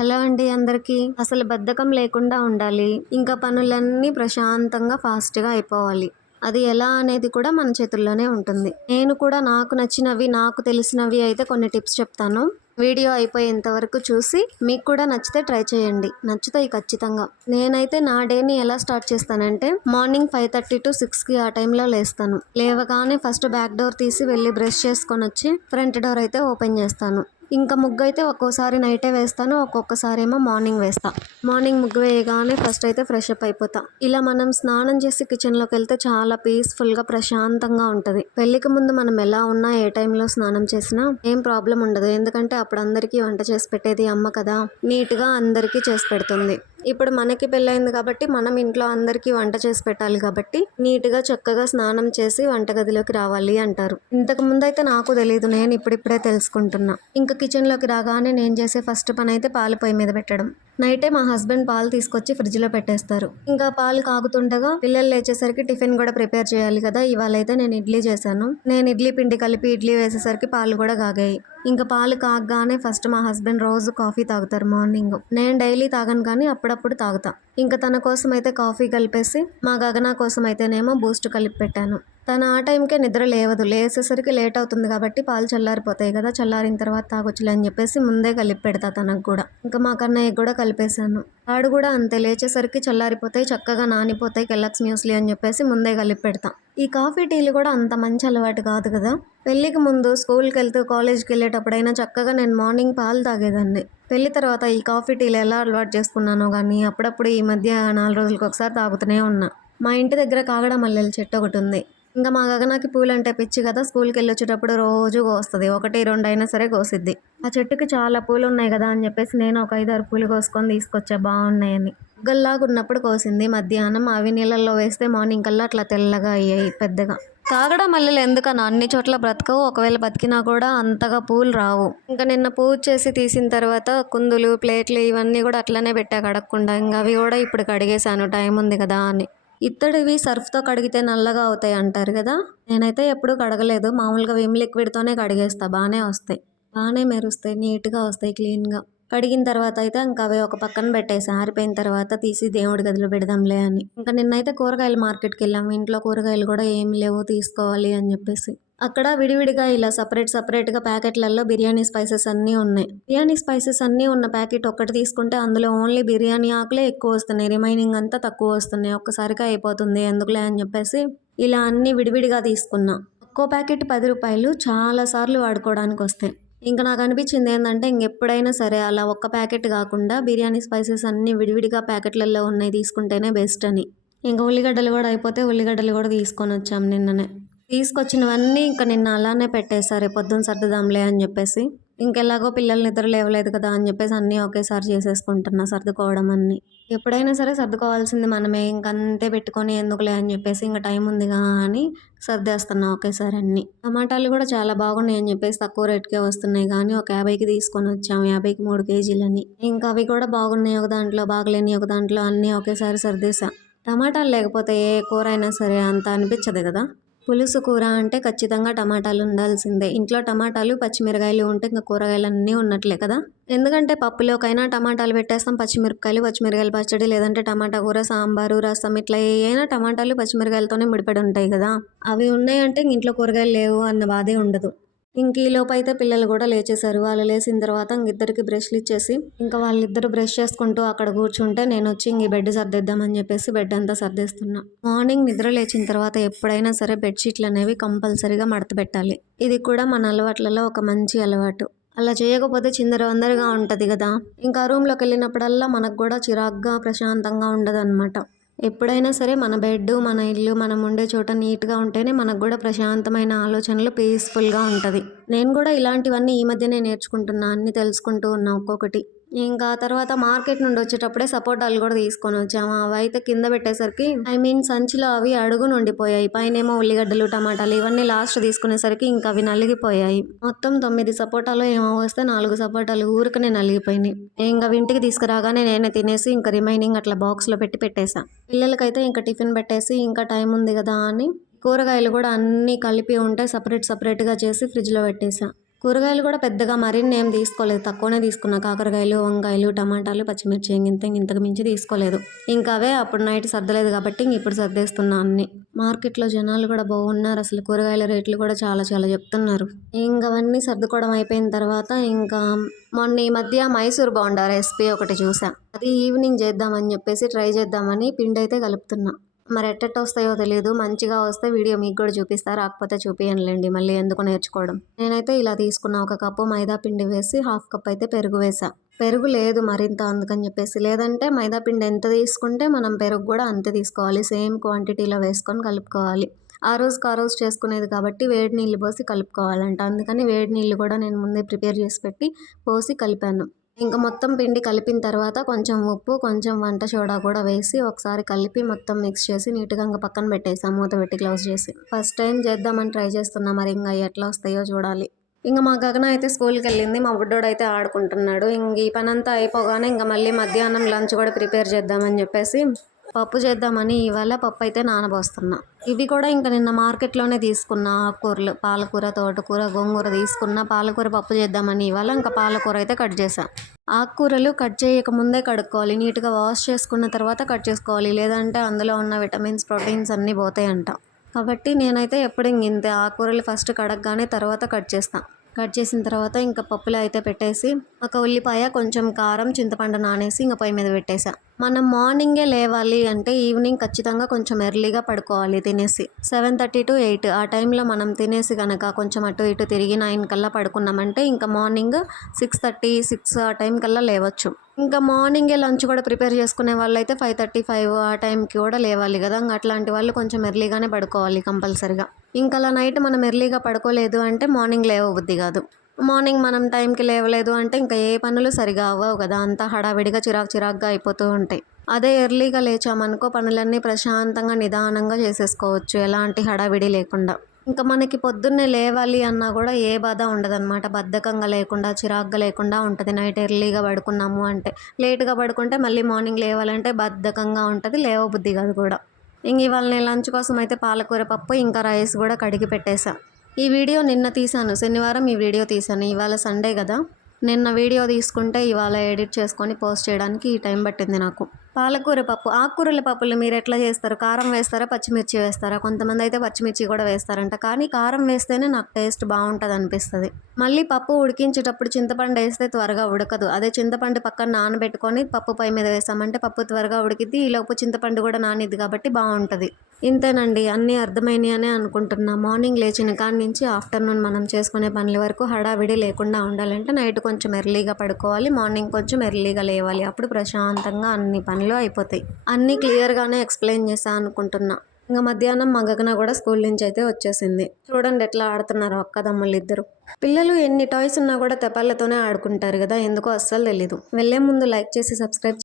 Hello అండి అందరికీ. అసలు బద్ధకం లేకుండా ఉండాలి. ఇంకా పనులన్నీ ప్రశాంతంగా ఫాస్ట్‌గా అయిపోవాలి. అది ఎలా అనేది కూడా మన చేతుల్లోనే ఉంటుంది. నేను కూడా నాకు నచ్చినవి, నాకు తెలిసినవి అయితే కొన్ని టిప్స్ చెప్తాను. వీడియో అయిపోయేంత వరకు చూసి మీకు కూడా నచ్చితే ట్రై చేయండి. నచ్చుతాయి ఖచ్చితంగా. నేనైతే నా డేని ఎలా స్టార్ట్ చేస్తానంటే మార్నింగ్ 5:30 to 6కి ఆ టైంలో లేస్తాను. లేవగానే ఫస్ట్ బ్యాక్ డోర్ తీసి వెళ్ళి బ్రష్ చేసుకొనొచ్చి ఫ్రంట్ డోర్ అయితే ఓపెన్ చేస్తాను. ఇంకా ముగ్గైతే ఒక్కోసారి నైటే వేస్తాను. ఒక్కొక్కసారి ఏమో మార్నింగ్ వేస్తా. మార్నింగ్ ముగ్గు వేయగానే ఫస్ట్ అయితే ఫ్రెష్ అప్ అయిపోతా. ఇలా మనం స్నానం చేసి కిచెన్లోకి వెళ్తే చాలా పీస్ఫుల్గా ప్రశాంతంగా ఉంటుంది. పెళ్లికి ముందు మనం ఎలా ఉన్నా ఏ టైంలో స్నానం చేసినా ఏం ప్రాబ్లం ఉండదు. ఎందుకంటే అప్పుడు అందరికీ వంట చేసి పెట్టేది అమ్మ కదా, నీట్గా అందరికీ చేసి పెడుతుంది. ఇప్పుడు మనకి పెళ్ళయింది కాబట్టి మనం ఇంట్లో అందరికీ వంట చేసి పెట్టాలి కాబట్టి నీట్గా చక్కగా స్నానం చేసి వంటగదిలోకి రావాలి అంటారు. ఇంతకు ముందు అయితే నాకు తెలియదు, నేను ఇప్పుడిప్పుడే తెలుసుకుంటున్నా. ఇంకా కిచెన్లోకి రాగానే నేను చేసే ఫస్ట్ పని అయితే పాలు పొయ్యి మీద పెట్టడం. నైటే మా హస్బెండ్ పాలు తీసుకొచ్చి ఫ్రిడ్జ్లో పెట్టేస్తారు. ఇంకా పాలు కాగుతుండగా పిల్లలు లేచేసరికి టిఫిన్ కూడా ప్రిపేర్ చేయాలి కదా. ఇవాళ అయితే నేను ఇడ్లీ చేశాను. నేను ఇడ్లీ పిండి కలిపి ఇడ్లీ వేసేసరికి పాలు కూడా కాగాయి. ఇంకా పాలు కాగగానే ఫస్ట్ మా హస్బెండ్ రోజు కాఫీ తాగుతారు మార్నింగ్. నేను డైలీ తాగను కానీ అప్పుడప్పుడు తాగుతా. ఇంకా తన కోసం అయితే కాఫీ కలిపేసి మా గగన కోసం అయితేనేమో బూస్ట్ కలిపి పెట్టాను. తను ఆ టైంకే నిద్ర లేవదు. లేచేసరికి లేట్ అవుతుంది కాబట్టి పాలు చల్లారిపోతాయి కదా, చల్లారిన తర్వాత తాగొచ్చులే అని చెప్పేసి ముందే కలిపి పెడతా తనకు కూడా. ఇంకా మా కన్నయ్యకి కూడా కలిపేశాను. వాడు కూడా అంతే, లేచేసరికి చల్లారిపోతాయి, చక్కగా నానిపోతాయి కెల్లక్స్ మ్యూస్లీ అని చెప్పేసి ముందే కలిపి పెడతా. ఈ కాఫీ టీలు కూడా అంత మంచి అలవాటు కాదు కదా. పెళ్ళికి ముందు స్కూల్కి వెళ్తూ కాలేజ్కి వెళ్ళేటప్పుడైనా చక్కగా నేను మార్నింగ్ పాలు తాగేదాన్ని. పెళ్లి తర్వాత ఈ కాఫీ టీలు ఎలా అలవాటు చేసుకున్నానో కానీ అప్పుడప్పుడు ఈ మధ్య 4 రోజులకు ఒకసారి తాగుతూనే ఉన్నా. మా ఇంటి దగ్గర కాగడ మల్లెల చెట్టు ఒకటి ఉంది. ఇంకా మా గగనకి పూలంటే పిచ్చి కదా, స్కూల్కి వెళ్ళి వచ్చేటప్పుడు రోజు కోస్తుంది. 1-2 అయినా సరే కోసిద్ది. ఆ చెట్టుకి చాలా పూలు ఉన్నాయి కదా అని చెప్పేసి నేను ఒక 5-6 పూలు కోసుకొని తీసుకొచ్చా బాగున్నాయని. మొగ్గల్లాగా ఉన్నప్పుడు కోసింది. మధ్యాహ్నం అవి నీళ్ళల్లో వేస్తే మార్నింగ్ కల్లా అట్లా తెల్లగా అయ్యాయి పెద్దగా. కాగడ మల్లెలు ఎందుకన్నా అన్ని చోట్ల బ్రతకవు, ఒకవేళ బతికినా కూడా అంతగా పూలు రావు. ఇంకా నిన్న పూజ చేసి తీసిన తర్వాత కుందులు, ప్లేట్లు ఇవన్నీ కూడా అట్లనే పెట్టా కడగకుండా. ఇంకా అవి కూడా ఇప్పుడు కడిగేశాను, టైం ఉంది కదా అని. ఇత్తడివి సర్ఫ్తో కడిగితే నల్లగా అవుతాయి అంటారు కదా. నేనైతే ఎప్పుడూ కడగలేదు, మామూలుగా విమ్ లిక్విడ్తోనే కడిగేస్తా. బాగానే వస్తాయి, బాగానే మెరుస్తాయి, నీట్గా వస్తాయి క్లీన్గా. కడిగిన తర్వాత అయితే ఇంకా అవి ఒక పక్కన పెట్టేసి ఆరిపోయిన తర్వాత తీసి దేవుడి గదిలో పెడదాంలే అని. ఇంకా నిన్నైతే కూరగాయల మార్కెట్కి వెళ్ళాము. ఇంట్లో కూరగాయలు కూడా ఏం లేవు, తీసుకోవాలి అని చెప్పేసి. అక్కడ విడివిడిగా ఇలా సపరేట్గా ప్యాకెట్లలో బిర్యానీ స్పైసెస్ అన్నీ ఉన్నాయి. బిర్యానీ స్పైసెస్ అన్నీ ఉన్న ప్యాకెట్ ఒక్కటి తీసుకుంటే అందులో ఓన్లీ బిర్యానీ ఆకులే ఎక్కువ వస్తున్నాయి, రిమైనింగ్ అంతా తక్కువ వస్తున్నాయి. ఒక్కసారిగా అయిపోతుంది ఎందుకులే అని చెప్పేసి ఇలా అన్నీ విడివిడిగా తీసుకున్నా. ఒక్కో ప్యాకెట్ 10 రూపాయలు, చాలా సార్లు వాడుకోవడానికి వస్తాయి. ఇంకా నాకు అనిపించింది ఏంటంటే ఇంకెప్పుడైనా సరే అలా ఒక్క ప్యాకెట్ కాకుండా బిర్యానీ స్పైసెస్ అన్నీ విడివిడిగా ప్యాకెట్లలో ఉన్నాయి తీసుకుంటేనే బెస్ట్ అని. ఇంకా ఉల్లిగడ్డలు కూడా అయిపోతే ఉల్లిగడ్డలు కూడా తీసుకొని వచ్చాము నిన్ననే. తీసుకొచ్చినవన్నీ ఇంకా నిన్న అలానే పెట్టేశారు, పొద్దున్న సర్దుదాంలే అని చెప్పేసి. ఇంకెలాగో పిల్లలు నిద్ర లేవలేదు కదా అని చెప్పేసి అన్నీ ఒకేసారి చేసేసుకుంటున్నా, సర్దుకోవడం అన్నీ. ఎప్పుడైనా సరే సర్దుకోవాల్సింది మనమే, ఇంకంతే పెట్టుకొని ఎందుకులే అని చెప్పేసి ఇంకా టైం ఉందిగా అని సర్దేస్తున్నా ఒకేసారి అన్నీ. టమాటాలు కూడా చాలా బాగున్నాయి అని చెప్పేసి తక్కువ రేట్కే వస్తున్నాయి కానీ ఒక 50కి తీసుకొని వచ్చాము, 50కి 3 కేజీలని. ఇంకా అవి కూడా బాగున్నాయి ఒక దాంట్లో, బాగలేని ఒక దాంట్లో, అన్నీ ఒకేసారి సర్దేశా. టమాటాలు లేకపోతే ఏ కూర అయినా సరే అంత అనిపించదు కదా. పులుసు కూర అంటే ఖచ్చితంగా టమాటాలు ఉండాల్సిందే. ఇంట్లో టమాటాలు, పచ్చిమిరకాయలు ఉంటే ఇంకా కూరగాయలు అన్నీ ఉన్నట్లే కదా. ఎందుకంటే పప్పులోకైనా టమాటాలు పెట్టేస్తాం, పచ్చిమిరకాయలు పచ్చడి, లేదంటే టమాటా కూర, సాంబారు, రసం, ఇట్లా ఏమైనా టమాటాలు పచ్చిమిరకాయలతోనే ముడిపడి ఉంటాయి కదా. అవి ఉన్నాయంటే ఇంట్లో కూరగాయలు లేవు అన్న బాధే ఉండదు. ఇంక ఈలోపు అయితే పిల్లలు కూడా లేచేశారు. వాళ్ళు లేచిన తర్వాత ఇద్దరికి బ్రష్లు ఇచ్చేసి ఇంకా వాళ్ళిద్దరు బ్రష్ చేసుకుంటూ అక్కడ కూర్చుంటే నేను వచ్చి ఇంక బెడ్ సర్దేద్దామని చెప్పేసి బెడ్ అంతా సర్దేస్తున్నా. మార్నింగ్ నిద్ర లేచిన తర్వాత ఎప్పుడైనా సరే బెడ్షీట్లు అనేవి కంపల్సరీగా మడత పెట్టాలి. ఇది కూడా మన అలవాట్లలో ఒక మంచి అలవాటు. అలా చేయకపోతే చిందరవందరగా ఉంటుంది కదా. ఇంకా రూమ్లోకి వెళ్ళినప్పుడల్లా మనకు కూడా చిరాగ్గా ప్రశాంతంగా ఉండదు అనమాట. ఎప్పుడైనా సరే మన బెడ్, మన ఇల్లు, మనం ఉండే చోట నీట్గా ఉంటేనే మనకు కూడా ప్రశాంతమైన ఆలోచనలు, పీస్ఫుల్గా ఉంటుంది. నేను కూడా ఇలాంటివన్నీ ఈ మధ్యనే నేర్చుకుంటున్నా, అన్నీ తెలుసుకుంటూ ఉన్నా ఒక్కొక్కటి. ఇంకా తర్వాత మార్కెట్ నుండి వచ్చేటప్పుడే సపోటాలు కూడా తీసుకొని వచ్చాము. అవి అయితే కింద పెట్టేసరికి సంచిలో అవి అడుగు నుండిపోయాయి. పైనేమో ఉల్లిగడ్డలు, టమాటాలు ఇవన్నీ లాస్ట్ తీసుకునేసరికి ఇంకా అవి నలిగిపోయాయి. మొత్తం 9 సపోటాలు ఏమో వస్తే 4 సపోటాలు ఊరికనే నలిగిపోయినాయి. ఇంకా ఇంటికి తీసుకురాగానే నేనే తినేసి ఇంకా రిమైనింగ్ అట్లా బాక్స్లో పెట్టేసా. పిల్లలకైతే ఇంకా టిఫిన్ పెట్టేసి ఇంకా టైం ఉంది కదా అని కూరగాయలు కూడా అన్నీ కలిపి ఉంటే సపరేట్గా చేసి ఫ్రిడ్జ్లో పెట్టేసా. కూరగాయలు కూడా పెద్దగా మరిన్ని ఏం తీసుకోలేదు, తక్కువనే తీసుకున్నా. కాకరకాయలు, వంకాయలు, టమాటాలు, పచ్చిమిర్చి ఇంతకు మించి తీసుకోలేదు. ఇంకా అవే అప్పుడు నైట్ సర్దలేదు కాబట్టి ఇప్పుడు సర్దేస్తున్నా అన్ని. మార్కెట్లో జనాలు కూడా బాగున్నారు, అసలు కూరగాయల రేట్లు కూడా చాలా చాలా చెప్తున్నారు. ఇంకా అవన్నీ సర్దుకోవడం అయిపోయిన తర్వాత ఇంకా మొన్న ఈ మధ్య మైసూర్ బోండా రెసిపీ ఒకటి చూసా. అది ఈవినింగ్ చేద్దామని చెప్పేసి ట్రై చేద్దామని పిండి అయితే కలుపుతున్నా. మరి ఎట్టెట్ట వస్తాయో తెలియదు, మంచిగా వస్తే వీడియో మీకు కూడా చూపిస్తా, రాకపోతే చూపియనులేండి, మళ్ళీ ఎందుకు నేర్చుకోవడం. నేనైతే ఇలా తీసుకున్నా, 1 కప్పు మైదా పిండి వేసి 1/2 కప్ అయితే పెరుగు వేసా. పెరుగు లేదు మరింత అందుకని చెప్పేసి, లేదంటే మైదా పిండి ఎంత తీసుకుంటే మనం పెరుగు కూడా అంతే తీసుకోవాలి, సేమ్ క్వాంటిటీలో వేసుకొని కలుపుకోవాలి. ఆ రోజు చేసుకునేది కాబట్టి వేడి నీళ్ళు పోసి కలుపుకోవాలంట. అందుకని వేడి నీళ్ళు కూడా నేను ముందే ప్రిపేర్ చేసి పెట్టి పోసి కలిపాను. ఇంకా మొత్తం పిండి కలిపిన తర్వాత కొంచెం ఉప్పు, కొంచెం వంట సోడా కూడా వేసి ఒకసారి కలిపి మొత్తం మిక్స్ చేసి నీట్గా ఇంకా పక్కన పెట్టేసాం, మూత పెట్టి క్లోజ్ చేసి. ఫస్ట్ టైం చేద్దామని ట్రై చేస్తున్నా, మరి ఇంకా ఎట్లా వస్తాయో చూడాలి. ఇంకా మా గగన అయితే స్కూల్కి వెళ్ళింది, మా బుడ్డోడు అయితే ఆడుకుంటున్నాడు. ఇంక ఈ పనంతా అయిపోగానే ఇంకా మళ్ళీ మధ్యాహ్నం లంచ్ కూడా ప్రిపేర్ చేద్దామని చెప్పేసి పప్పు చేద్దామని ఇవాళ పప్పు అయితే నానబోస్తున్నా. ఇవి కూడా ఇంకా నిన్న మార్కెట్లోనే తీసుకున్నా ఆకుకూరలు, పాలకూర, తోటకూర, గోంగూర తీసుకున్న. పాలకూర పప్పు చేద్దామని ఇవాళ ఇంకా పాలకూర అయితే కట్ చేసా. ఆకుకూరలు కట్ చేయక ముందే కడుక్కోవాలి, నీట్గా వాష్ చేసుకున్న తర్వాత కట్ చేసుకోవాలి, లేదంటే అందులో ఉన్న విటమిన్స్, ప్రోటీన్స్ అన్నీ పోతాయంట. కాబట్టి నేనైతే ఎప్పుడు ఇంతే, ఆకుకూరలు ఫస్ట్ కడగగానే తర్వాత కట్ చేస్తాను. కట్ చేసిన తర్వాత ఇంకా పప్పులో అయితే పెట్టేసి 1 ఉల్లిపాయ, కొంచెం కారం, చింతపండు నానేసి ఇంకా పొయ్యి మీద పెట్టేసా. మనం మార్నింగే లేవాలి అంటే ఈవినింగ్ ఖచ్చితంగా కొంచెం ఎర్లీగా పడుకోవాలి తినేసి. 7:30 to 8 ఆ టైంలో మనం తినేసి కనుక కొంచెం అటు ఇటు తిరిగి 9 కల్లా పడుకున్నామంటే ఇంకా మార్నింగ్ 6:30, 6 ఆ టైం కల్లా లేవచ్చు. ఇంకా మార్నింగే లంచ్ కూడా ప్రిపేర్ చేసుకునే వాళ్ళైతే 5:35 ఆ టైంకి కూడా లేవాలి కదా. ఇంకా అట్లాంటి వాళ్ళు కొంచెం ఎర్లీగానే పడుకోవాలి కంపల్సరిగా. ఇంకా అలా నైట్ మనం ఎర్లీగా పడుకోలేదు అంటే మార్నింగ్ లేవబుద్ధి కాదు. మార్నింగ్ మనం టైంకి లేవలేదు అంటే ఇంకా ఏ పనులు సరిగా అవ్వవు కదా, అంతా హడావిడిగా చిరాకుగా అయిపోతూ ఉంటాయి. అదే ఎర్లీగా లేచామనుకో పనులన్నీ ప్రశాంతంగా నిదానంగా చేసేసుకోవచ్చు, ఎలాంటి హడావిడి లేకుండా. ఇంకా మనకి పొద్దున్నే లేవాలి అన్నా కూడా ఏ బాధ ఉండదన్నమాట, బద్ధకంగా లేకుండా చిరాకుగా లేకుండా ఉంటుంది. నైట్ ఎర్లీగా పడుకున్నాము అంటే, లేటుగా పడుకుంటే మళ్ళీ మార్నింగ్ లేవాలంటే బద్ధకంగా ఉంటుంది, లేవబుద్ధి కాదు కూడా. ఇంక ఇవాళ నేను లంచ్ కోసం అయితే పాలకూర పప్పు ఇంకా రైస్ కూడా కడిగి పెట్టేశా. ఈ వీడియో నిన్న తీశాను, శనివారం ఈ వీడియో తీశాను, ఇవాళ సండే కదా. నిన్న వీడియో తీసుకుంటే ఇవాళ ఎడిట్ చేసుకొని పోస్ట్ చేయడానికి ఈ టైం పట్టింది నాకు. పాలకూర పప్పు, ఆకుకూరల పప్పులు మీరు ఎట్లా చేస్తారు? కారం వేస్తారా, పచ్చిమిర్చి వేస్తారా? కొంతమంది అయితే పచ్చిమిర్చి కూడా వేస్తారంట, కానీ కారం వేస్తేనే నాకు టేస్ట్ బాగుంటుంది అనిపిస్తుంది. మళ్ళీ పప్పు ఉడికించేటప్పుడు చింతపండు వేస్తే త్వరగా ఉడకదు. అదే చింతపండు పక్కన నానబెట్టుకొని పప్పు పొయ్యి మీద వేసామంటే పప్పు త్వరగా ఉడికిద్ది, ఈలోపు చింతపండు కూడా నానిద్ది కాబట్టి బాగుంటుంది. ఇంతేనండి, అన్నీ అర్థమైనాయి అనే అనుకుంటున్నా. మార్నింగ్ లేచిన కాడి నుంచి ఆఫ్టర్నూన్ మనం చేసుకునే పనుల వరకు హడావిడి లేకుండా ఉండాలంటే నైట్ కొంచెం ఎర్లీగా పడుకోవాలి, మార్నింగ్ కొంచెం ఎర్లీగా లేవాలి, అప్పుడు ప్రశాంతంగా అన్ని పనులు అయిపోతాయి. అన్నీ క్లియర్గానే ఎక్స్ప్లెయిన్ చేశా అనుకుంటున్నా. ఇంకా మధ్యాహ్నం మా గగన కూడా స్కూల్ నుంచి అయితే వచ్చేసింది. చూడండి ఎట్లా ఆడుతున్నారు అక్కదమ్ముళ్ళు ఇద్దరు. పిల్లలు ఎన్ని టాయ్స్ ఉన్నా కూడా తెపాళ్ళతోనే ఆడుకుంటారు కదా, ఎందుకో అస్సలు తెలీదు. వెళ్ళే ముందు లైక్ చేసి సబ్స్క్రైబ్